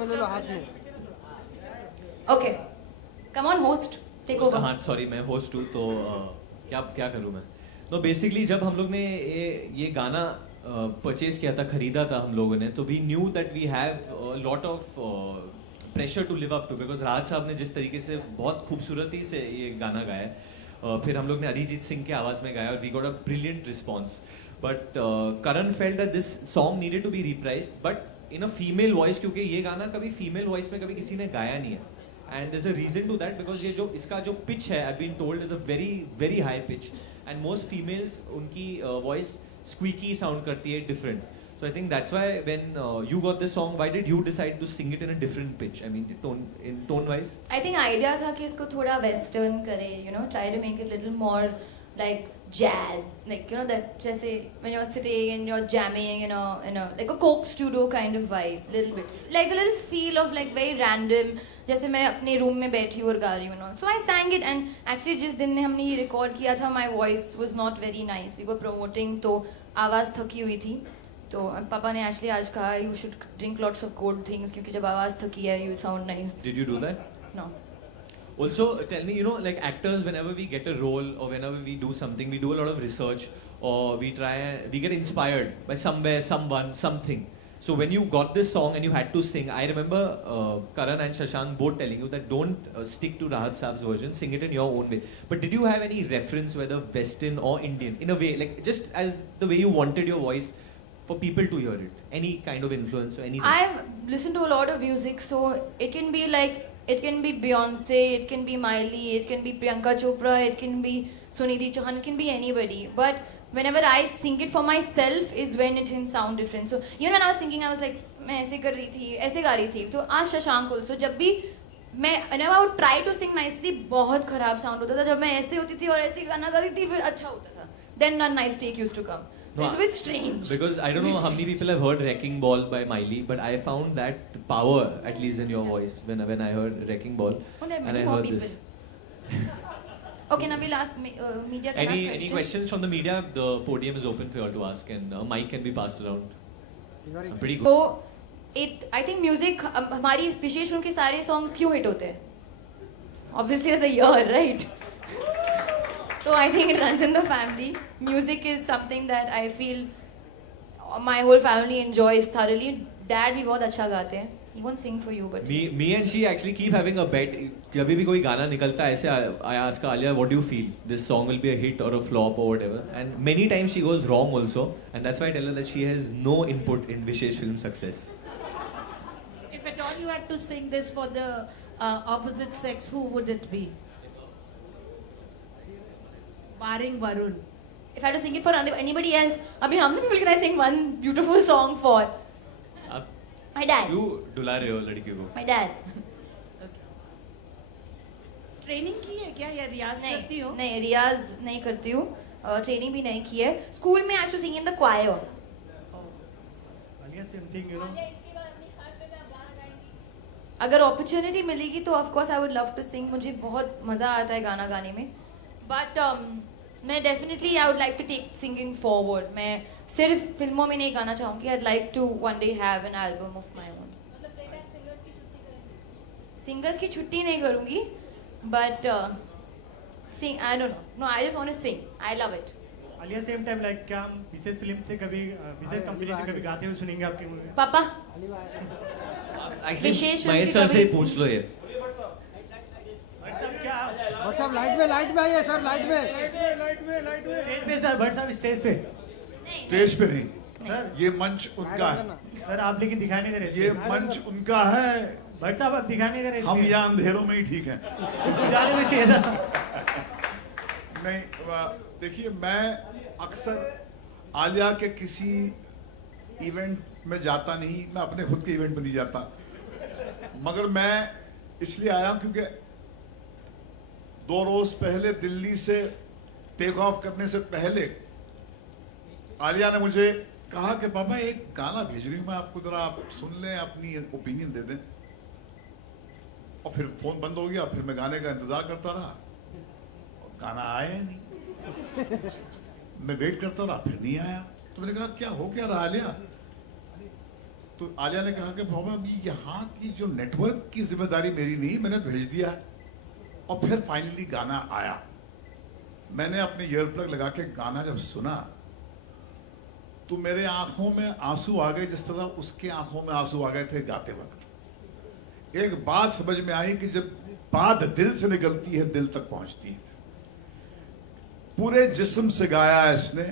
में ले लो, हाथ में. Okay. Come on, host. Take over. हाँ सॉरी मैं होस्ट हूँ तो क्या क्या करूँ मैं. तो बेसिकली जब हम लोग ने ये गाना परचेज किया था, खरीदा था हम लोगों ने, तो we knew that we have lot of pressure to live up to, because Raj sahab ने जिस तरीके से बहुत खूबसूरती से ये गाना गाया है, फिर हम लोग ने अरिजीत सिंह के आवाज़ में गाया और we got a brilliant response. But Karan felt that this song needed to be reprised but in a female voice, क्योंकि ये गाना कभी फीमेल वॉइस में कभी किसी ने गाया नहीं है. And there's a reason to that because ये जो इसका जो pitch है, I've been told is a very very high pitch, and most females उनकी voice squeaky sound करती है, different. So I think that's why when you got this song, why did you decide to sing it in a different pitch? I mean tone wise. I think idea था कि इसको थोड़ा western करे, you know, try to make it little more like jazz, like you know that जैसे when you're sitting and you're jamming in a like a Coke studio kind of vibe, little bit like a little feel of like very random, जैसे मैं अपने room में बैठी हूँ और गा रही हूँ. So I sang it and actually जिस दिन ने हमने ये रिकॉर्ड किया था, my voice was not very nice. We were promoting तो आवाज़ थकी हुई थी, तो पापा ने actually आज कहा you should drink lots of cold things क्योंकि जब आवाज़ थकी है you sound nice. Did you do that? No. Also, tell me, you know, like actors, whenever we get a role or whenever we do something, we do a lot of research or we get inspired by somewhere, someone, something. So when you got this song and you had to sing, I remember Karan and Shashank both telling you that don't stick to Rahat Saab's version, sing it in your own way. But did you have any reference, whether Western or Indian, in a way, like just as the way you wanted your voice for people to hear it? Any kind of influence or anything? I've listened to a lot of music, so it can be like, it can be Beyonce, it can be Miley, it can be Priyanka Chopra, it can be Sunidhi Chauhan, it can be anybody. But whenever I sing it for myself is when it can sound different. So even when I was singing, I was like, मैं ऐसे कर रही थी, ऐसे गा रही थी. तो आज शशांक also, जब भी मैं whenever I would try to sing nicely, बहुत खराब sound होता था. जब मैं ऐसे होती थी और ऐसे गाना गा रही थी, फिर अच्छा होता था. Then a nice take used to come. No, It's a bit strange. Because I don't know how many people have heard Wrecking Ball by Miley, but I found that power, at least in your voice, when I heard Wrecking Ball. Well, there are and many I more heard people. this. Okay, now we'll ask media. Any questions from the media? The podium is open for you all to ask, and mic can be passed around. I'm pretty good. So, I think music, हमारी विशेष उनके सारे song क्यों hit होते हैं? Obviously, as a year, right? So I think it runs in the family. Music is something that I feel my whole family enjoys thoroughly. Dad भी बहुत अच्छा गाते हैं. He won't sing for you, but Me and she actually keep having a bet. जब भी कोई गाना निकलता है ऐसे, I ask her, Alia, what do you feel? This song will be a hit or a flop or whatever. And many times she goes wrong also. And that's why I tell her that she has no input in Vishesh film success. If at all you had to sing this for the opposite sex, who would it be? Barring Varun. if I had to sing it for anybody else, अभी how many people can I sing one beautiful song for? आप My dad. क्यों डुला रहे हो लड़की को? My dad. Training की है क्या या रियाज करती हो? नहीं रियाज नहीं करती हूँ, ट्रेनिंग भी नहीं की है. स्कूल में आज टू सिंग इन द क्वायर. अगर अपॉर्चुनिटी मिलेगी तो of course I would love to sing. मुझे बहुत मज़ा आता है गाना गाने में. बट मैं definitely I would like to take singing forward. मैं सिर्फ फिल्मों में नहीं गाना चाहूँगी. I like to one day have an album of my own. Singers की छुट्टी नहीं करूँगी, but sing I don't know. I just want to sing. I love it. Alia same time like क्या हम विशेष फिल्म से कभी विशेष कंपनी से कभी गाते हुए सुनेंगे आपकी मूवी? पापा Actually, विशेष महेश फिल्म सर से से कभी- पूछ लो ये. क्या भट्ट साहब लाइट में आइए सर, लाइट में. स्टेज पे सर, भट्ट साहब स्टेज पे. स्टेज पे नहीं सर ये मंच उनका है. सर आप लेकिन दिखाई नहीं दे रहे. ये मंच उनका है. भट्ट साहब आप दिखाई नहीं दे रहे. हम यहाँ अंधेरों में ही ठीक हैं. जाने में चाहिए सर. नहीं देखिए, मैं अक्सर आलिया के किसी इवेंट में जाता नहीं. मैं अपने खुद के इवेंट में नहीं जाता. मगर मैं इसलिए आया क्योंकि 2 रोज पहले दिल्ली से टेक ऑफ करने से पहले आलिया ने मुझे कहा कि पापा एक गाना भेज रही हूं मैं आपको, जरा आप सुन लें, अपनी ओपिनियन दे दें. और फिर फोन बंद हो गया. फिर मैं गाने का इंतजार करता रहा और गाना आया ही नहीं. मैं वेट करता रहा, फिर नहीं आया. तो मैंने कहा क्या हो क्या रहा आलिया? तो आलिया ने कहा कि प्रॉब्लम यहाँ की जो नेटवर्क की जिम्मेदारी मेरी नहीं, मैंने भेज दिया है। और फिर फाइनली गाना आया। मैंने अपने ईयर प्लग लगा के गाना जब सुना तो मेरे आंखों में आंसू आ गए, जिस तरह उसके आंखों में आंसू आ गए थे गाते वक्त। एक बात समझ में आई कि जब बात दिल से निकलती है दिल तक पहुंचती है। पूरे जिस्म से गाया इसने।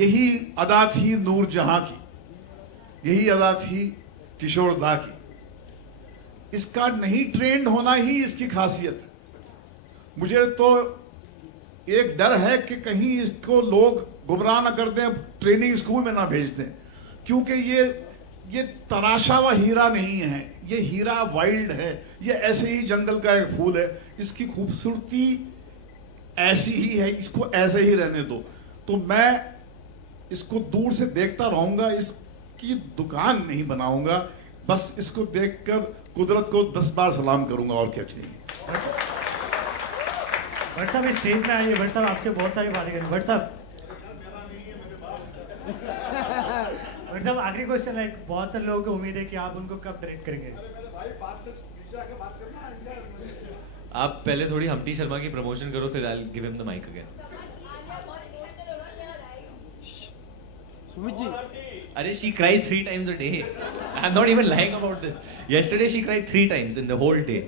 यही अदा थी नूर जहां की, यही अदा थी किशोर दा की। इसका नहीं ट्रेंड होना ही इसकी खासियत है। मुझे तो एक डर है कि कहीं इसको लोग गुमराह ना कर दें, ट्रेनिंग स्कूल में ना भेज दें, क्योंकि ये तराशा हुआ हीरा नहीं है, ये हीरा वाइल्ड है, ये ऐसे ही जंगल का एक फूल है। इसकी खूबसूरती ऐसी ही है, इसको ऐसे ही रहने दो। तो मैं इसको दूर से देखता रहूंगा, इसकी दुकान नहीं बनाऊंगा, बस इसको देखकर कुदरत को 10 बार सलाम करूंगा, और क्या चाहिए। भट्ट साहब इस स्टेज में आइए। भट्ट साहब आपसे बहुत सारी बातें करें। भट्ट साहब आखिरी क्वेश्चन है। बहुत सारे लोगों को उम्मीद है कि आप उनको कब डायरेक्ट करेंगे? आप पहले थोड़ी हम्टी शर्मा की प्रमोशन करो, फिर I will give him the mic again. Sumit ji, अरे she cries 3 times a day. I'm not even lying about this. Yesterday she cried 3 times in the whole day.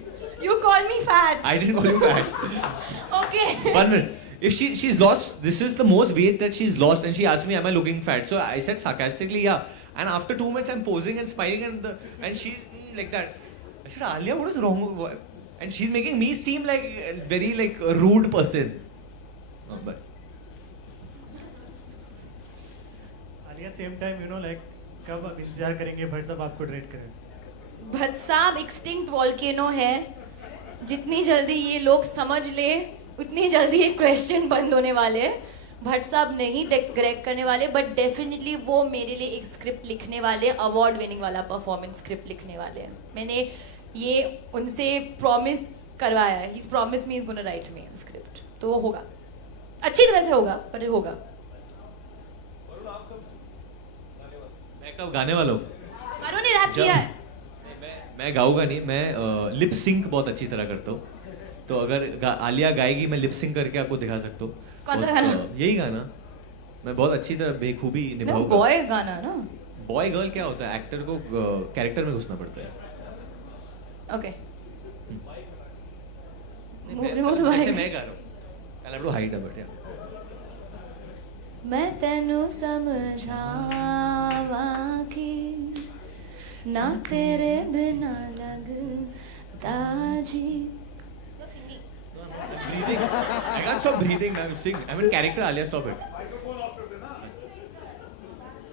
You call me fat. I didn't call you fat. Okay. 1 minute. If she's lost, this is the most weight that she's lost, and she asked me, "Am I looking fat?" So I said sarcastically, "Yeah." And after 2 minutes, I'm posing and smiling, and she like that. I said, "Alia, what is wrong?" And she's making me seem like a very like a rude person. No, but Alia same time कब आप इंतजार करेंगे भट्ट साहब आपको direct करें? भट्ट साहब extinct volcano है। जितनी जल्दी ये लोग समझ ले उतनी जल्दी ये क्वेश्चन बंद होने वाले हैं। भट्ट साहब नहीं डायरेक्ट करने वाले, बट डेफिनेटली वो मेरे लिए एक स्क्रिप्ट लिखने वाले, अवार्ड विनिंग वाला परफॉर्मेंस स्क्रिप्ट लिखने वाले हैं। मैंने ये उनसे प्रॉमिस करवाया है। He promise me is gonna write me script, तो वो होगा, अच्छी तरह से होगा, पर ये होगा। मैं कब गाने वाला हूँ? करो ने रैप किया है। मैं गाऊंगा नहीं, मैं लिप सिंक बहुत अच्छी तरह करता हूँ। तो अगर आलिया गाएगी, मैं लिप सिंक करके आपको दिखा सकता हूँ। कौन सा गाना? यही गाना मैं बहुत अच्छी तरह बेखूबी निभाऊंगा। बॉय गाना ना? बॉय गर्ल क्या होता है? एक्टर को कैरेक्टर में घुसना पड़ता है। ओके, जैसे मैं गा रहा हूँ, I'll have to hide a bit, yeah. मैं तेनू समझावा कि ना तेरे बिना लगता जी। Breathing. I can't stop breathing. I'm sing. I'm in character. Alia, stop it.